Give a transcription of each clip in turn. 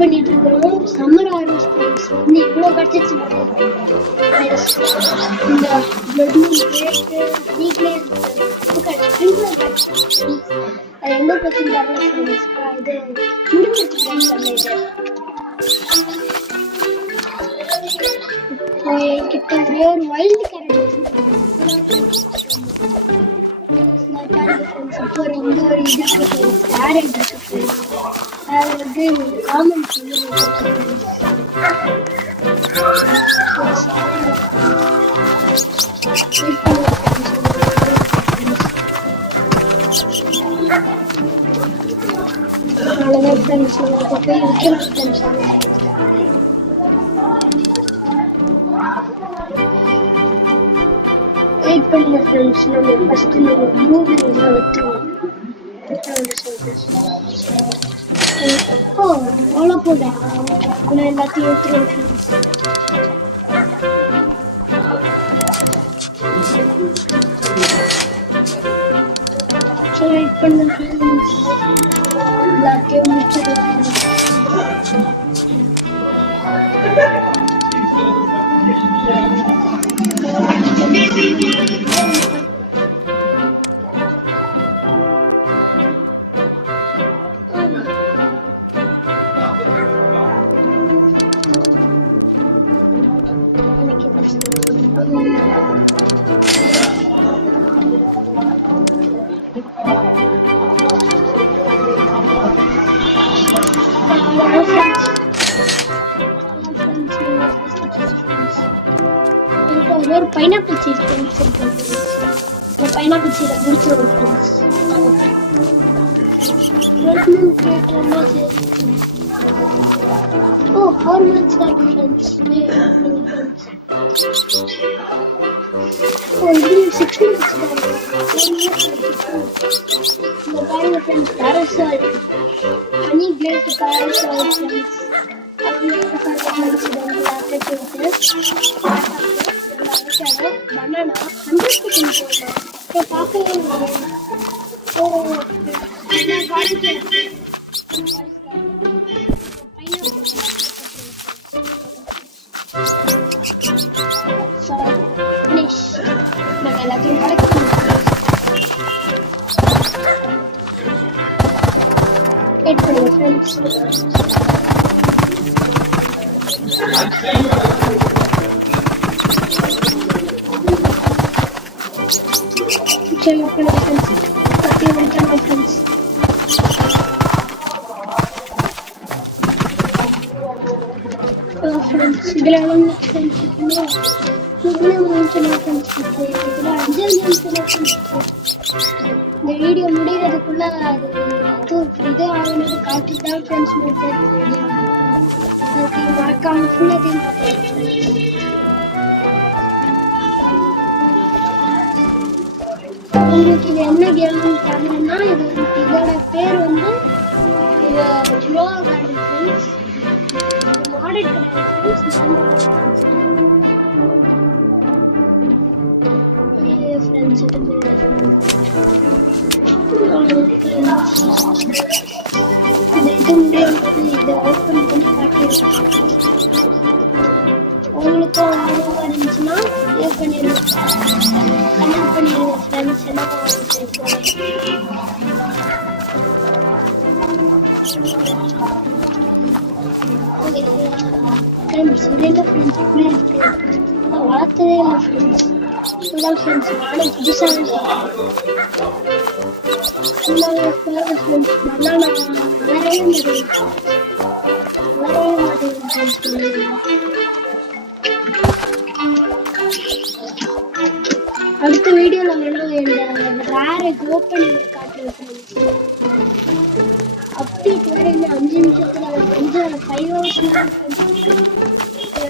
பண்ணிட்டு இருக்கிறோம். Summer harvest வந்து இவ்வளோ கிடைச்சிச்சு. இந்த பிளட் மூன் கேட்டு நீங்களே அது எந்த பிரச்சனை வரல. இது முடிஞ்சிருச்சு கிட்ட ஒரே ஒரு வைல்டு கேரட் அப்புறம் இங்க ஒரு இது கேரட் இருக்கு. அது வந்து காமன் அவ்வளோதான் ஃப்ரெண்ட்ஸ். நம்ம போய் வைக்கலாம் ஃப்ரெண்ட்ஸ். வெயிட் பண்ணுங்க ஃப்ரெண்ட்ஸ். நம்ம ஃபர்ஸ்ட் நம்ம ப்ளூபெர்ரிலாம் வைத்துருவோம். ஓ அவ்வளோ போட நான் எல்லாத்தையும் வைத்துருவோம் ஃப்ரெண்ட்ஸ். ஸோ வெயிட் பண்ணுங்க ஃப்ரெண்ட்ஸ். எல்லாத்தையும் முடிச்சிடலாம். ஒரு பைனாப்பிள் சீஸ் பைனாப்பிள் சீரை முடிச்சிருவோம் ஃப்ரெண்ட்ஸ். ஓ 4 months தான் ஃப்ரெண்ட்ஸ். ஓ இது 6 months தான். இந்த பாருங்க ஃப்ரெண்ட்ஸ், பேரசால் ஹனி கிளேஸ்ட் பேரசால் ஃப்ரெண்ட்ஸ். banana 100% பார்க்கவே ஓ எல்லாத்தையும் கலெக்ட் பண்ணுங்க ஃப்ரெண்ட்ஸ். चलो फ्रेंड्स पति वेलकम फ्रेंड्स. फ्रेंड्स இதெல்லாம் ஃப்ரெண்ட்ஸ் இதுல முடிஞ்சல ஃப்ரெண்ட்ஸ். இதுல 5 நிமிஷம் ஃப்ரெண்ட்ஸ். இந்த வீடியோ முடியறதுக்குள்ள இது ஆகுறது காட்டிட்டா ஃப்ரெண்ட்ஸ் வீடியோ அதுக்கு மறக்காம ஃபுல்லா தெரிஞ்சு உங்களுக்கு இது என்ன கேம்னு பாருங்கன்னா இதோட பேர் வந்து இது ஜுவா கார்டன் ஃப்ரெண்ட்ஸ். மாடல் கிடையாது ஃப்ரெண்ட்ஸ். இதை ஓப்பன் பண்ணி காட்டிடுறேன். உங்களுக்கும் ஆர்வமாக இருந்துச்சுன்னா இது பண்ணிடுங்க, கமெண்ட் பண்ணிடுங்க ஃப்ரெண்ட்ஸ். என்ன ஃப்ரெண்ட்ஸ் இல்லை ஃப்ரெண்ட்ஸ் இப்படி இருக்கு. நான் வளர்த்ததே இல்லை ஃப்ரெண்ட்ஸ். இதுதான் ஃப்ரெண்ட்ஸ் நானும் புதுசாக ஃப்ரெண்ட்ஸ் பனானா வளரவே மாட்டேங்குது ஃப்ரெண்ட்ஸ். அடுத்த வீடியோல வேணா இந்த ரேர் எக் ஓப்பன் பண்ணி காட்டுறேன் ஃப்ரெண்ட்ஸ். அப்டேட் வேற இன்னும் 5 நிமிஷத்துல 5 hours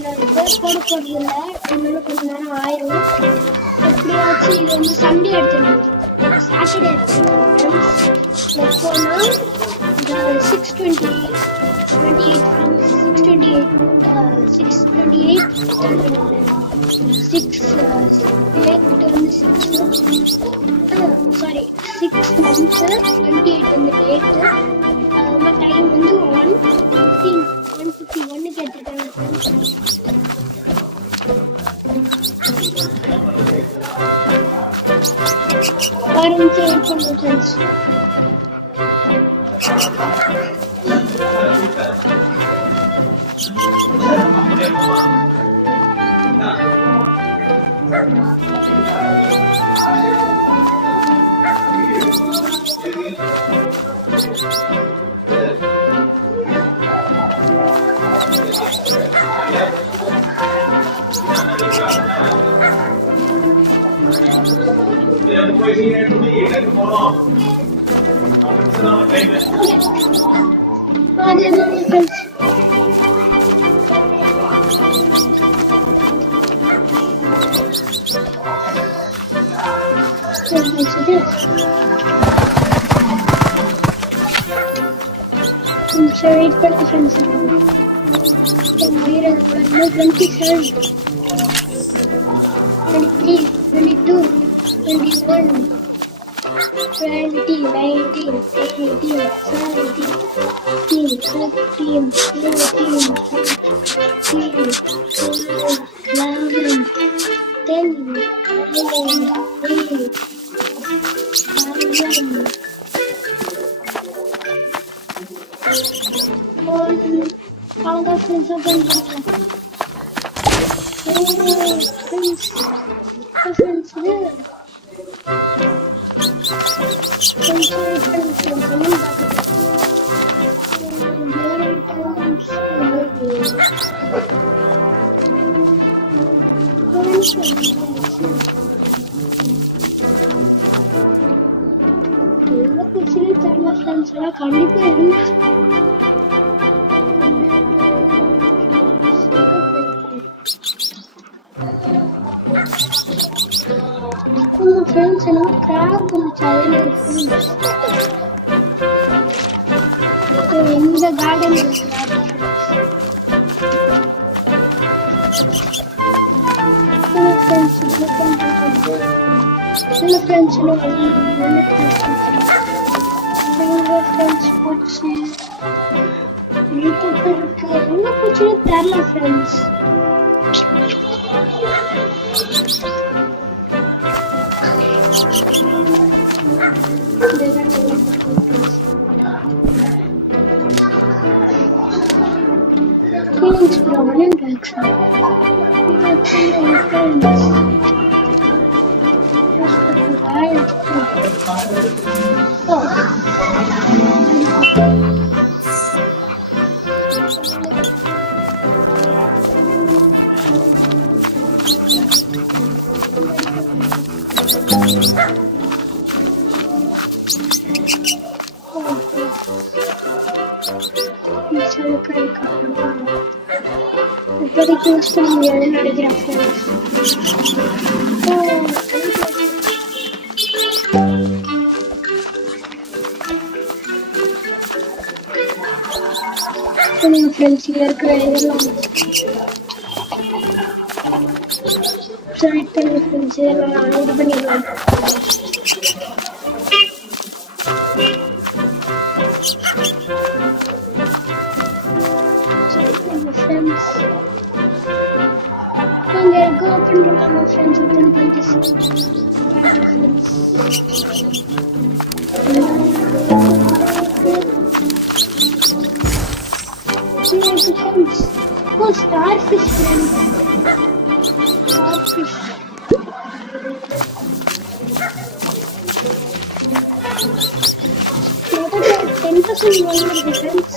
நான் போட போறது இல்லை. இன்னும் கொஞ்ச நேரம் ஆயிரும். எப்படியாச்சும் இது வந்து சண்டே எடுத்துருந்தேன், சாட்டர்டே எடுத்துருந்தேன். எப்போனா 628 சாரி 6 months 28 வந்து டேட்டு. அது டைம் வந்து 1:15 ஆரம்பிச்சு வெயிட் பண்ணுங்க friends. Wait for the friends. 27, 23, 22, 21, 20, 19, 18, 17, 15, 14, 13, 11, 10, 9, 8, 7, அவ்வளோதான் ஃப்ரெண்ட்ஸ். ஓப்பன் பண்ணுறேன் ஃப்ரெண்ட்ஸ். எல்லா பிரச்சனையும் தெரியல ஃப்ரெண்ட்ஸ். எல்லாம் கண்டிப்பாக இருந்துச்சு. ஃப்ரெண்ட்ஸ் எல்லாம் கிராப் வந்துச்சு. அதில் எந்த கார்டன் போச்சு. எங்க போச்சுன்னு தெரியல ஃப்ரெண்ட்ஸ். Feelings problem reaction. இப்போதைக்கு யூஸ் பண்ண முடியாதுன்னு நினைக்கிறேன் ஃப்ரெண்ட்ஸ். ஃப்ரெண்ட்ஸ் இங்கே இருக்கிற இதெல்லாம் செலக்ட் பண்ணி ஃப்ரெண்ட்ஸ் இதெல்லாம் இது பண்ணிடலாம். Open to my friends within 26 friends. Oh, starfish friends. Starfish. Not about 10% more friends. Friends.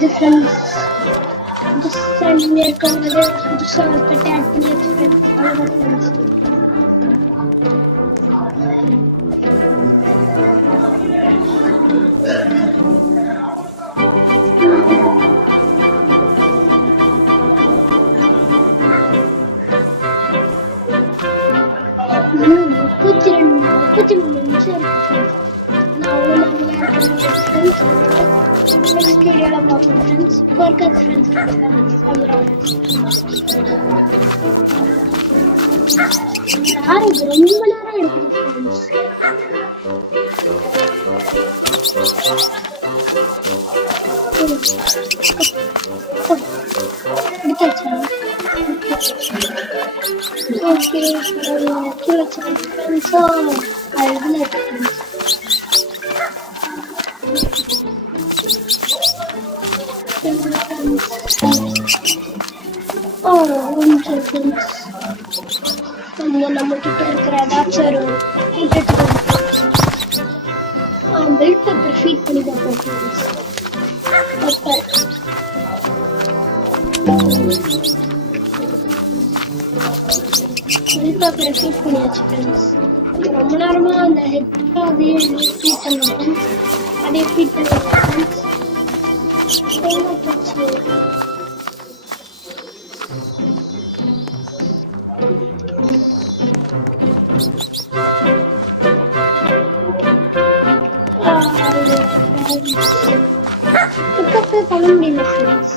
The friends just send me a comment just so the tag me friends all the friends. Put him in the chair. Now, friends. Next வீடியோல பார்ப்போம் friends. இப்போ இருக்க friends யார் இது ரொம்ப நேரம் எடுக்குது friends. எடுத்தாச்சா? Okay கீழே ஃப்ரெண்ட்ஸோ இதில் இருக்கு ஃப்ரெண்ட்ஸ். நம்ம கிட்ட இருக்கிற ஏதாச்சும் ஒரு பெல்ட் பேப்பர் ஃபீட் பண்ணி பார்ப்போம் ஃப்ரெண்ட்ஸ். பெல்ட் பேப்பரை ஃபீட் பண்ணியாச்சு ஃப்ரெண்ட்ஸ். ரொம்ப நேரமா அந்த ஹெட் அதே ஃபீட் பண்ணுவோம் ஃப்ரெண்ட்ஸ். அதே ஃபீட் பண்ணுவோம் ஃப்ரெண்ட்ஸ். பிக்கப் பண்ண முடியல ஃப்ரெண்ட்ஸ்.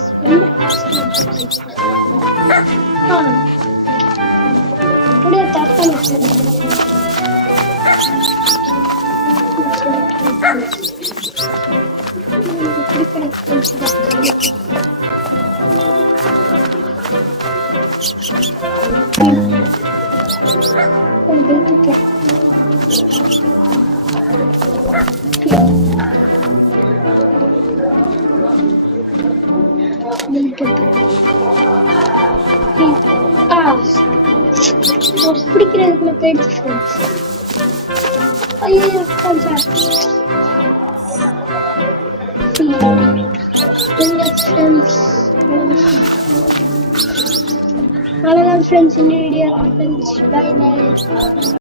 அப்படியே டச் பண்ணி பிடிக்கிறதுக்குள்ள போயிடுச்சு ஃப்ரெண்ட்ஸ். ஐயோ ஃப்ரெண்ட்ஸ் அவ்வளோதான் ஃப்ரெண்ட்ஸ் இந்த வீடியோ. Friends by by.